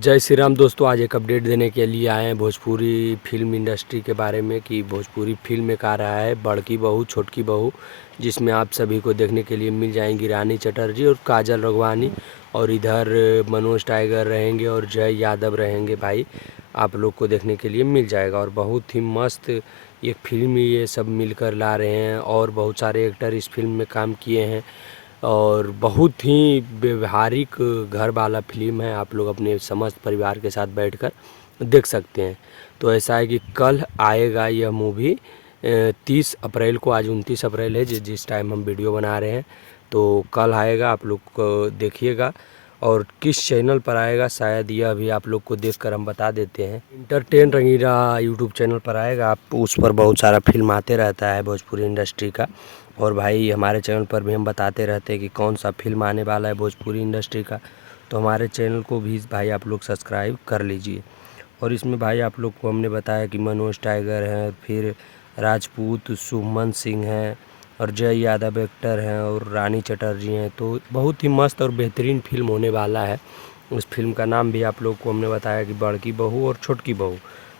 जय श्री राम दोस्तों, आज एक अपडेट देने के लिए आए हैं भोजपुरी फिल्म इंडस्ट्री के बारे में कि भोजपुरी फिल्म एक आ रहा है बड़की बहू छोटकी बहू, जिसमें आप सभी को देखने के लिए मिल जाएंगी रानी चटर्जी और काजल राघवानी। और इधर मनोज टाइगर रहेंगे और जय यादव रहेंगे। भाई आप लोग को देखने के लिए मिल जाएगा और बहुत ही मस्त एक फिल्म ये सब मिलकर ला रहे हैं और बहुत सारे एक्टर इस फिल्म में काम किए हैं और बहुत ही व्यवहारिक घर वाला फिल्म है। आप लोग अपने समस्त परिवार के साथ बैठकर देख सकते हैं। तो ऐसा है कि कल आएगा यह मूवी 30 अप्रैल को। आज 29 अप्रैल है जिस टाइम हम वीडियो बना रहे हैं, तो कल आएगा। आप लोग को देखिएगा और किस चैनल पर आएगा शायद यह भी आप लोग को देखकर हम बता देते हैं। इंटरटेन रंगीला यूट्यूब चैनल पर आएगा। आप उस पर बहुत सारा फिल्म आते रहता है भोजपुरी इंडस्ट्री का। और भाई हमारे चैनल पर भी हम बताते रहते हैं कि कौन सा फिल्म आने वाला है भोजपुरी इंडस्ट्री का, तो हमारे चैनल को भी भाई आप लोग सब्सक्राइब कर लीजिए। और इसमें भाई आप लोग को हमने बताया कि मनोज टाइगर हैं, फिर राजपूत सुमन सिंह हैं और जय यादव एक्टर हैं और रानी चटर्जी हैं। तो बहुत ही मस्त और बेहतरीन फिल्म होने वाला है। उस फिल्म का नाम भी आप लोग को हमने बताया कि बड़की बहू और छोटकी बहू।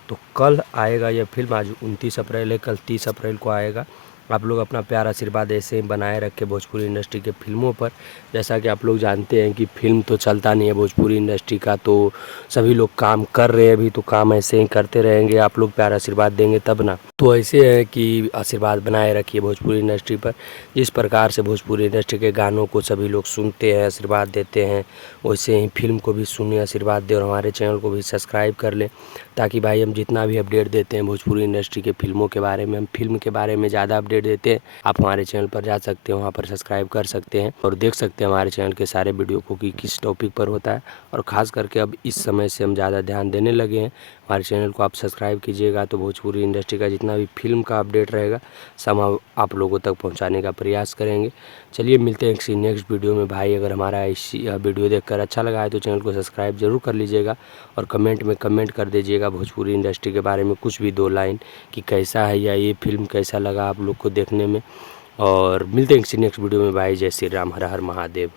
तो कल आएगा यह फिल्म। आज 29 अप्रैल है, कल 30 अप्रैल को आएगा। आप लोग अपना प्यार आशीर्वाद ऐसे ही बनाए रखें भोजपुरी इंडस्ट्री के फिल्मों पर। जैसा कि आप लोग जानते हैं कि फिल्म तो चलता नहीं है भोजपुरी इंडस्ट्री का, तो सभी लोग काम कर रहे हैं अभी, तो काम ऐसे ही करते रहेंगे। आप लोग प्यार आशीर्वाद देंगे तब ना। तो ऐसे है कि आशीर्वाद बनाए रखिए भोजपुरी इंडस्ट्री पर। जिस प्रकार से भोजपुरी इंडस्ट्री के गानों को सभी लोग सुनते हैं, आशीर्वाद देते हैं, वैसे ही फिल्म को भी सुनिए, आशीर्वाद दें और हमारे चैनल को भी सब्सक्राइब कर लें, ताकि भाई हम जितना भी अपडेट देते हैं भोजपुरी इंडस्ट्री के फिल्मों के बारे में, हम फिल्म के बारे में ज़्यादा अपडेट देते हैं। आप हमारे चैनल पर जा सकते हैं, वहाँ पर सब्सक्राइब कर सकते हैं और देख सकते हैं हमारे चैनल के सारे वीडियो को कि किस टॉपिक पर होता है। और ख़ास करके अब इस समय से हम ज़्यादा ध्यान देने लगे हैं। हमारे चैनल को आप सब्सक्राइब कीजिएगा तो भोजपुरी इंडस्ट्री का जितना भी फिल्म का अपडेट रहेगा सब आप लोगों तक पहुंचाने का प्रयास करेंगे। चलिए मिलते हैं किसी नेक्स्ट वीडियो में। भाई अगर हमारा इस वीडियो देखकर अच्छा लगा है तो चैनल को सब्सक्राइब ज़रूर कर लीजिएगा और कमेंट में कमेंट कर दीजिएगा भोजपुरी इंडस्ट्री के बारे में कुछ भी 2 लाइन कि कैसा है या ये फिल्म कैसा लगा आप लोग को देखने में। और मिलते हैं किसी नेक्स्ट वीडियो में। भाई जय श्री राम, हर हर महादेव।